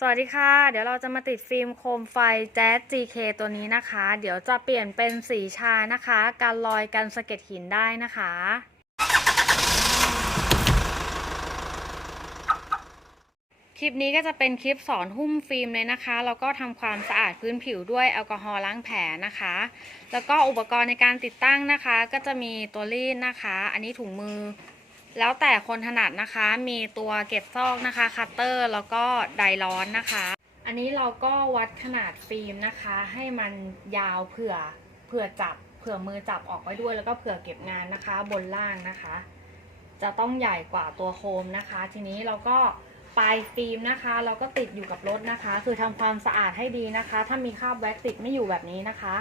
สวัสดีค่ะ เดี๋ยวเราจะมาติดฟิล์มโคมไฟ Jazz GK ตัวนี้นะคะ เดี๋ยวจะเปลี่ยนเป็นสีชานะคะ การลอยกันสะเก็ดหินได้นะคะ คลิปนี้ก็จะเป็นคลิปสอนหุ้มฟิล์มเลยนะคะ แล้วก็ทำความสะอาดพื้นผิวด้วยแอลกอฮอล์ล้างแผลนะคะ แล้วก็อุปกรณ์ในการติดตั้งนะคะ ก็จะมีตัวรีดนะคะ อันนี้ถุงมือ แล้วแต่คนถนัดนะคะ มีตัวเก็บซอกนะคะ คัตเตอร์แล้วก็ไดร้อนนะคะ อันนี้เราก็วัดขนาดฟิล์มนะคะ ให้มันยาวเผื่อเผื่อจับเผื่อมือจับออกไว้ด้วยแล้วก็เผื่อเก็บงานนะคะ บนล่างนะคะ จะต้องใหญ่กว่าตัวโคมนะคะ ทีนี้เราก็ปลายฟิล์มนะคะ เราก็ติดอยู่กับรถนะคะ คือทำความสะอาดให้ดีนะคะ ถ้ามีคราบแว็กซ์ติดไม่อยู่แบบนี้นะคะ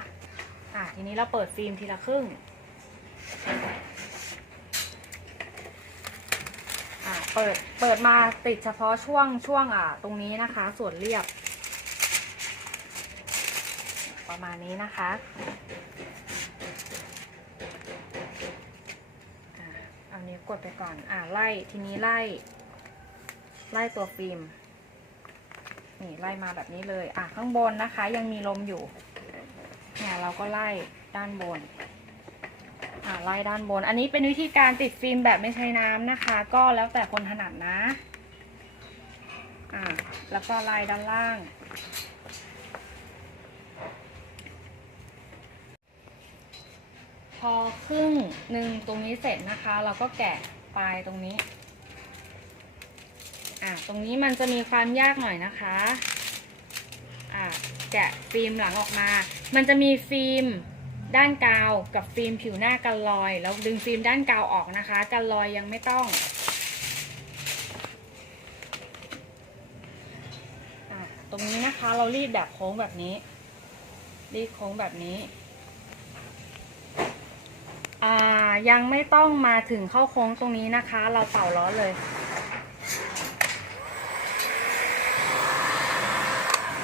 อะทีนี้เราเปิดฟิล์มทีละครึ่ง อะ เปิดเปิดมาติดเฉพาะช่วงช่วงอะตรงนี้นะคะ ส่วนเรียบ ประมาณนี้นะคะอะเอานี้กดไปก่อนอะไล่ทีนี้ไล่ ไล่ตัวฟิล์มนี่ไล่มาแบบนี้เลย อะข้างบนนะคะ ยังมีลมอยู่เนี่ยเราก็ไล่ด้านบน อ่าไล่ด้านบน อันนี้เป็นวิธีการติดฟิล์มแบบไม่ใช้น้ำนะคะ ก็แล้วแต่คนถนัดนะอ่าแล้วก็ไล่ด้านล่าง พอครึ่งหนึ่งตรงนี้เสร็จนะคะ เราก็แกะปลายตรงนี้อ่าตรงนี้มันจะมีความยากหน่อยนะคะอ่าแกะฟิล์มหลังออกมา มันจะมีฟิล์ม ด้านกาวกับฟิล์มผิวหน้ากันรอย แล้วดึงฟิล์มด้านกาวออกนะคะ กันรอยยังไม่ต้องอะตรงนี้นะคะเรารีดแบบโค้งแบบนี้ รีดโค้งแบบนี้อ่ายังไม่ต้องมาถึงเข้าโค้งตรงนี้นะคะ เราเป่าล้อเลย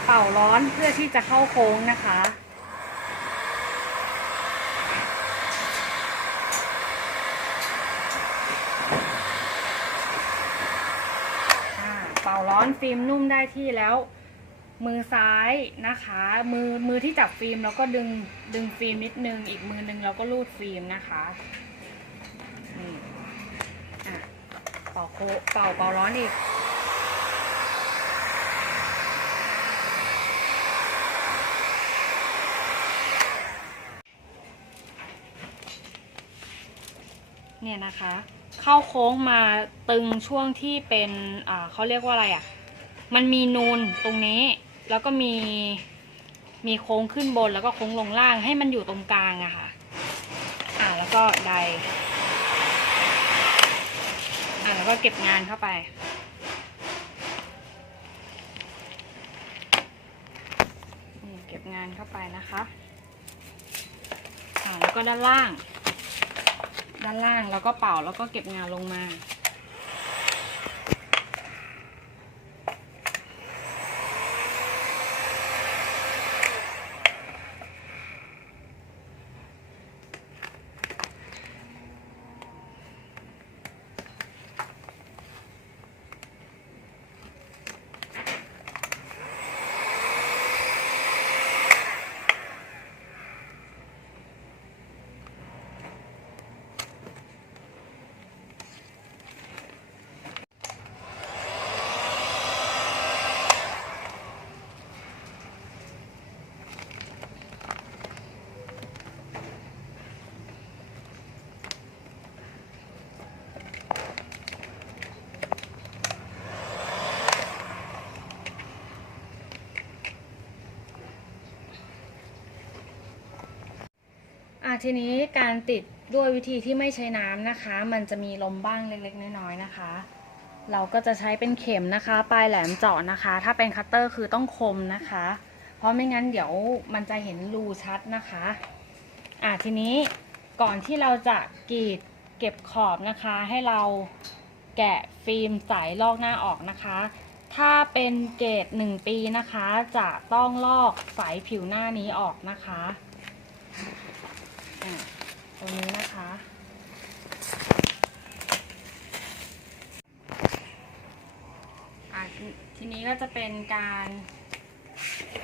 เป่าร้อนเพื่อที่จะเข้าโค้งนะคะ อ่าเป่าร้ อนฟิล์มนุ่มได้ที่แล้ว มือซ้ายนะคะ มือมือที่จับฟิล์มแล้วก็ดึงดึงฟิล์มนิดนึง อีกมือนึงเราก็ลูดฟิล์มนะคะนี่อะเป่าโคเป่าเป่าร้อนอีกเนี่ยนะคะ เข้าโค้งมาตึงช่วงที่เป็นอ่าเขาเรียกว่าอะไรอะ่ะ มันมีนูนตรงนี้ แล้วก็มีมีโค้งขึ้นบนแล้วก็โค้งลงล่างให้มันอยู่ตรงกลางอะค่ะ อ่าแล้วก็ไดอ่าแล้วก็เก็บงานเข้าไปเก็บงานเข้าไปนะคะอ่าแล้วก็ด้านล่าง ด้านล่างแล้วก็เป่าแล้วก็เก็บงานลงมา ทีนี้การติดด้วยวิธีที่ไม่ใช้น้ำนะคะ มันจะมีลมบ้างเล็กๆน้อยๆนะคะ เราก็จะใช้เป็นเข็มนะคะ ปลายแหลมเจาะนะคะ ถ้าเป็นคัตเตอร์คือต้องคมนะคะ เพราะไม่งั้นเดี๋ยวมันจะเห็นรูชัดนะคะ อะทีนี้ก่อนที่เราจะกรีดเก็บขอบนะคะ ให้เราแกะฟิล์มใสลอกหน้าออกนะคะ ถ้าเป็นเกรด1ปีนะคะ จะต้องลอกใสผิวหน้านี้ออกนะคะ ตรงนี้นะคะทีทีทีนี้ก็จะเป็นการ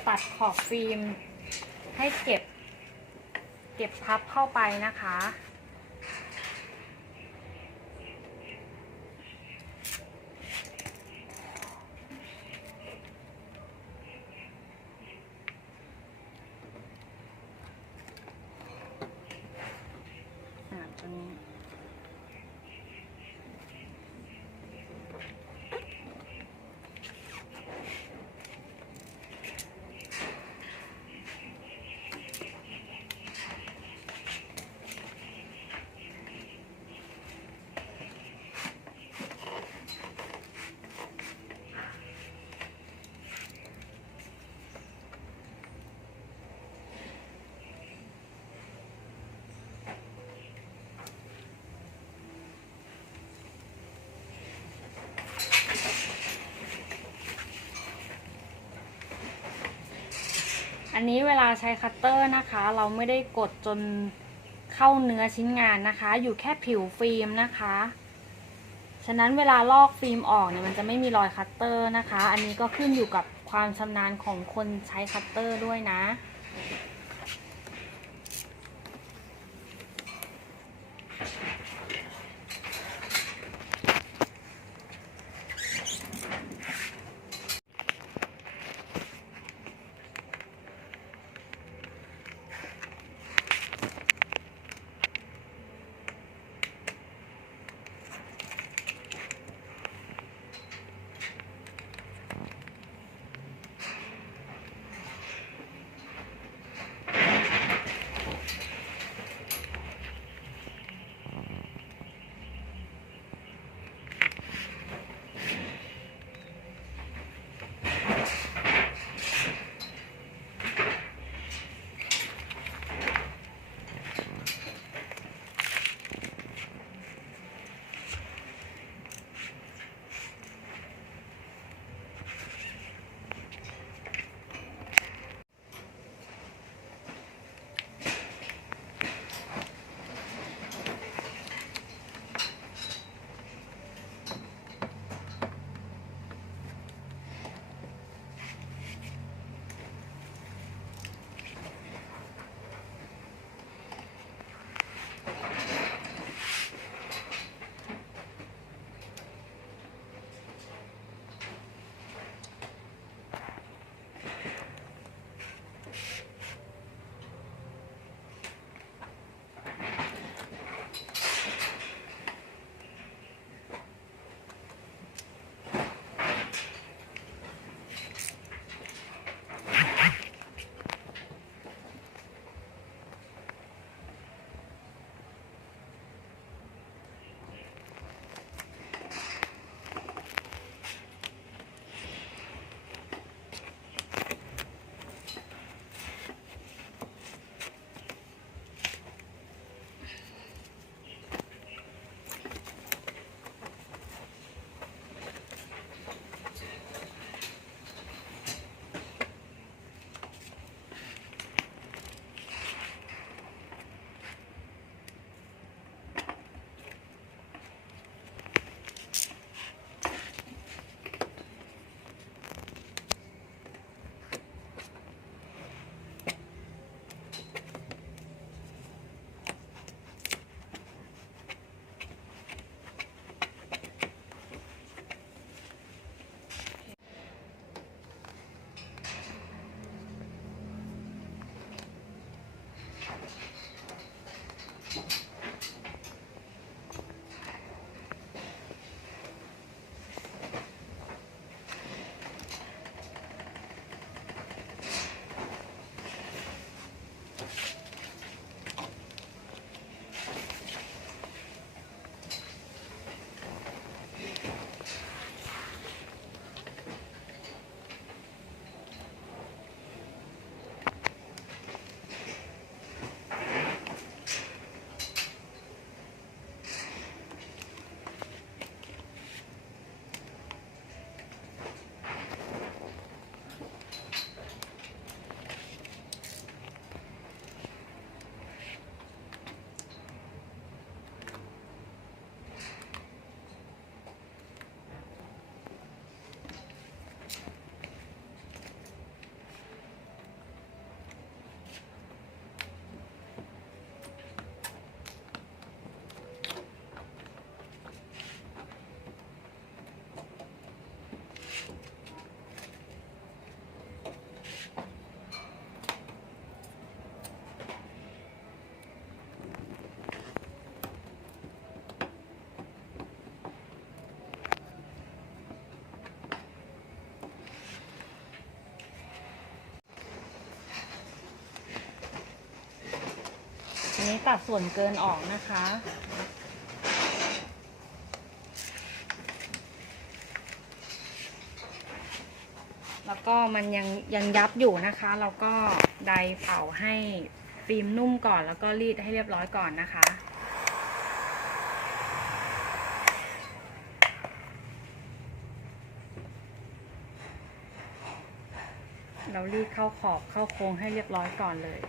ตัดขอบฟิล์มให้เก็บ เก็บพับเข้าไปนะคะ อันนี้เวลาใช้คัตเตอร์นะคะ เราไม่ได้กดจนเข้าเนื้อชิ้นงานนะคะ อยู่แค่ผิวฟิล์มนะคะ ฉะนั้นเวลาลอกฟิล์มออกเนี่ยมันจะไม่มีรอยคัตเตอร์นะคะ อันนี้ก็ขึ้นอยู่กับความชำนาญของคนใช้คัตเตอร์ด้วยนะ ตัดส่วนเกินออกนะคะ แล้วก็มันยังยังยับอยู่นะคะ เราก็ไดเป่าให้ฟิล์มนุ่มก่อนแล้วก็รีดให้เรียบร้อยก่อนนะคะเรารีดเข้าขอบเข้าโค้งให้เรียบร้อยก่อนเลย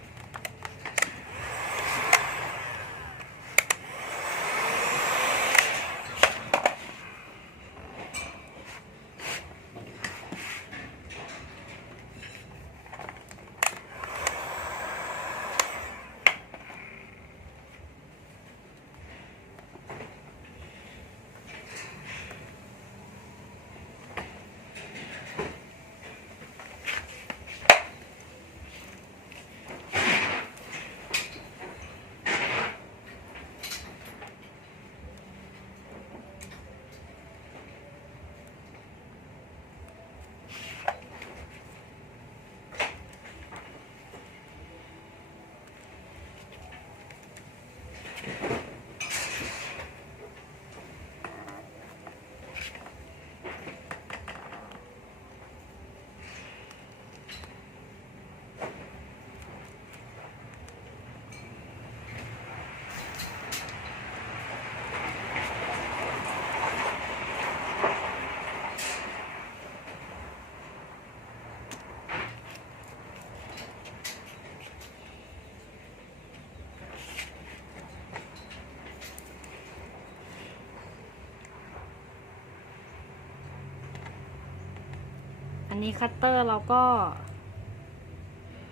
นี้คัตเตอร์เราก็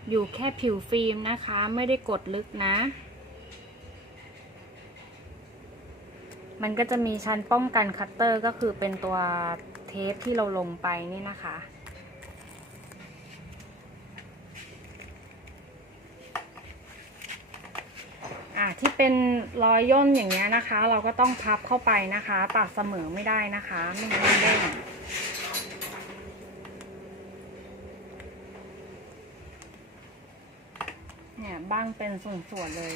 อยู่แค่ผิวฟิล์มนะคะ ไม่ได้กดลึกนะ มันก็จะมีชั้นป้องกันคัตเตอร์ก็คือเป็นตัวเทปที่เราลงไปนี่นะคะอะที่เป็นรอยย่นอย่างเงี้ยนะคะ เราก็ต้องพับเข้าไปนะคะ ตัดเสมอไม่ได้นะคะ ไม่งั้นเด้ง เนี่ย บ้างเป็นส่วนๆเลย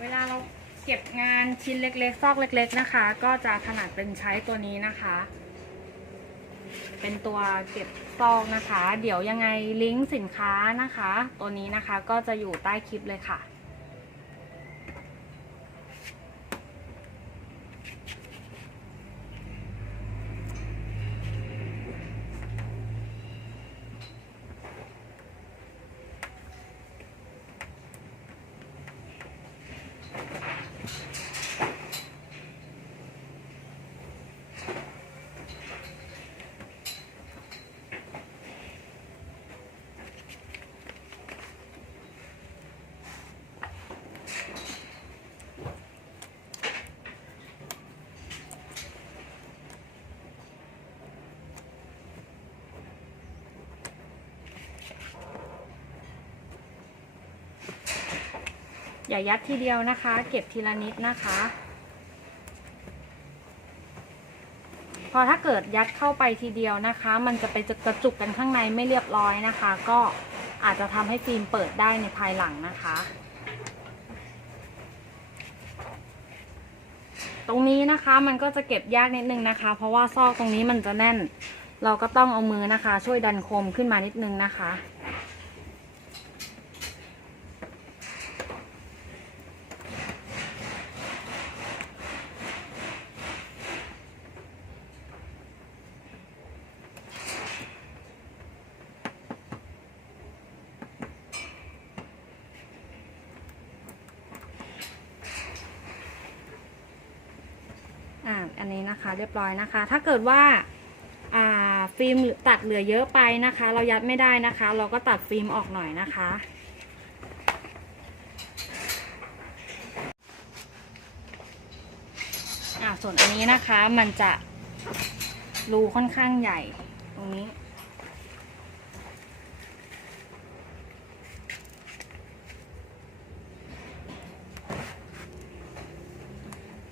เวลาเราเก็บงานชิ้นเล็กๆ ซอกเล็ก ๆ นะคะ ก็จะถนัดเป็นใช้ตัวนี้นะคะ เป็นตัวเก็บซองนะคะ เดี๋ยวยังไงลิงก์สินค้านะคะ ตัวนี้นะคะก็จะอยู่ใต้คลิปเลยค่ะ อย่ายัดทีเดียวนะคะ เก็บทีละนิดนะคะ พอถ้าเกิดยัดเข้าไปทีเดียวนะคะ มันจะไปกระจุกกันข้างในไม่เรียบร้อยนะคะ ก็อาจจะทำให้ฟิล์มเปิดได้ในภายหลังนะคะ ตรงนี้นะคะมันก็จะเก็บยากนิดนึงนะคะ เพราะว่าซอกตรงนี้มันจะแน่น เราก็ต้องเอามือนะคะ ช่วยดันโคมขึ้นมานิดนึงนะคะ อันนี้นะคะ เรียบร้อยนะคะ ถ้าเกิดว่าาฟิล์มตัดเหลือเยอะไปนะคะ เรายัดไม่ได้นะคะ เราก็ตัดฟิล์มออกหน่อยนะคะอ่าส่วนอันนี้นะคะมันจะรูค่อนข้างใหญ่ตรรงนี้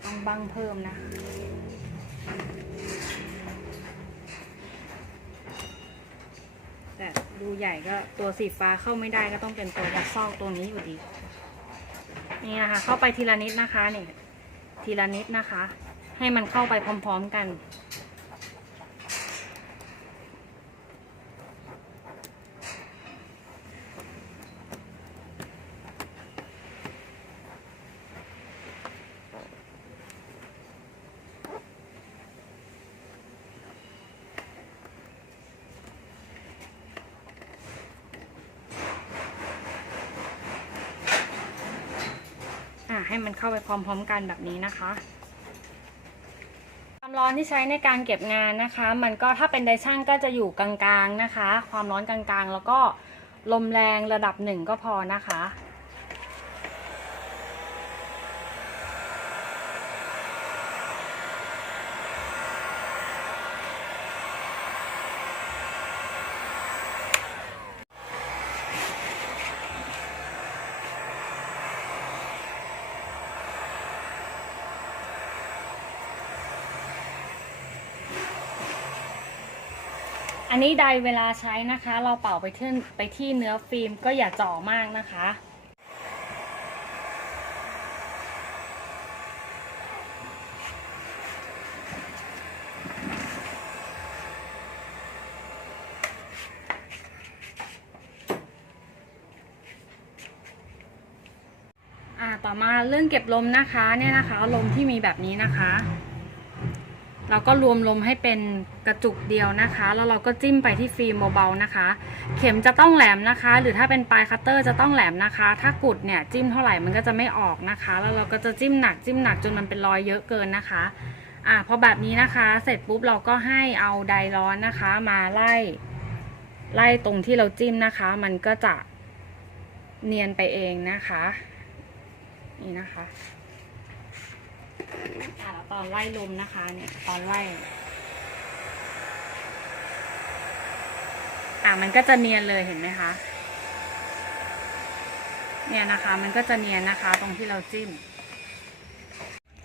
ต้องบังเพิ่มนะ แต่ ดูใหญ่ก็ตัวสีฟ้าเข้าไม่ได้ก็ต้องเป็นตัวยัดซอกตัวนี้อยู่ดี นี่นะคะ เข้าไปทีละนิดนะคะนี่ทีละนิดนะคะ ให้มันเข้าไปพร้อม ๆ กัน ให้มันเข้าไปพร้อม ๆ กันแบบนี้นะคะความร้อนที่ใช้ในการเก็บงานนะคะ มันก็ถ้าเป็นไดช่างก็จะอยู่กลางๆนะคะ ความร้อนกลางๆ แล้วก็ลมแรงระดับหนึ่งก็พอนะคะ นี้ใดเวลาใช้นะคะ เราเป่าไปที่ไปที่เนื้อฟิล์มก็อย่าจ่อมากนะคะ อ่าต่อมาเรื่องเก็บลมนะคะเนี่ยนะคะ ลมที่มีแบบนี้นะคะ เราก็รวมลมให้เป็นกระจุกเดียวนะคะ แล้วเราก็จิ้มไปที่ฟิล์มเบาๆนะคะ เข็มจะต้องแหลมนะคะ หรือถ้าเป็นปลายคัตเตอร์จะต้องแหลมนะคะ ถ้ากุดเนี่ยจิ้มเท่าไหร่มันก็จะไม่ออกนะคะ แล้วเราก็จะจิ้มหนักจิ้มหนักจนมันเป็นรอยเยอะเกินนะคะอ่าพอแบบนี้นะคะ เสร็จปุ๊บเราก็ให้เอาไดร้อนนะคะ มาไล่ ไล่ตรงที่เราจิ้มนะคะ มันก็จะเนียนไปเองนะคะ นี่นะคะ อ่าแล้วตอนไล่ลมนะคะเนี่ยตอนไล่อ่ามันก็จะเนียนเลยเห็นไหมคะ เนี่ยนะคะ มันก็จะเนียนนะคะ ตรงที่เราจิ้ม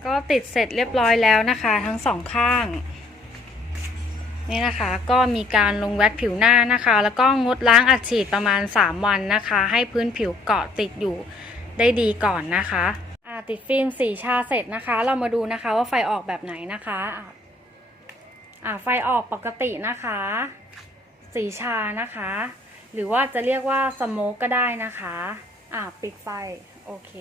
ก็ติดเสร็จเรียบร้อยแล้วนะคะ ทั้งสองข้างนี่นะคะก็มีการลงแวตผิวหน้านะคะ แล้วก็งดล้างอัดฉีดประมาณ 3 วันนะคะ ให้พื้นผิวเกาะติดอยู่ได้ดีก่อนนะคะ ติดฟิล์มสีชาเสร็จนะคะ เรามาดูนะคะว่าไฟออกแบบไหนนะคะอ่าไฟออกปกตินะคะ สีชานะคะ หรือว่าจะเรียกว่าสโมกก็ได้นะคะอ่าปิดไฟ โอเค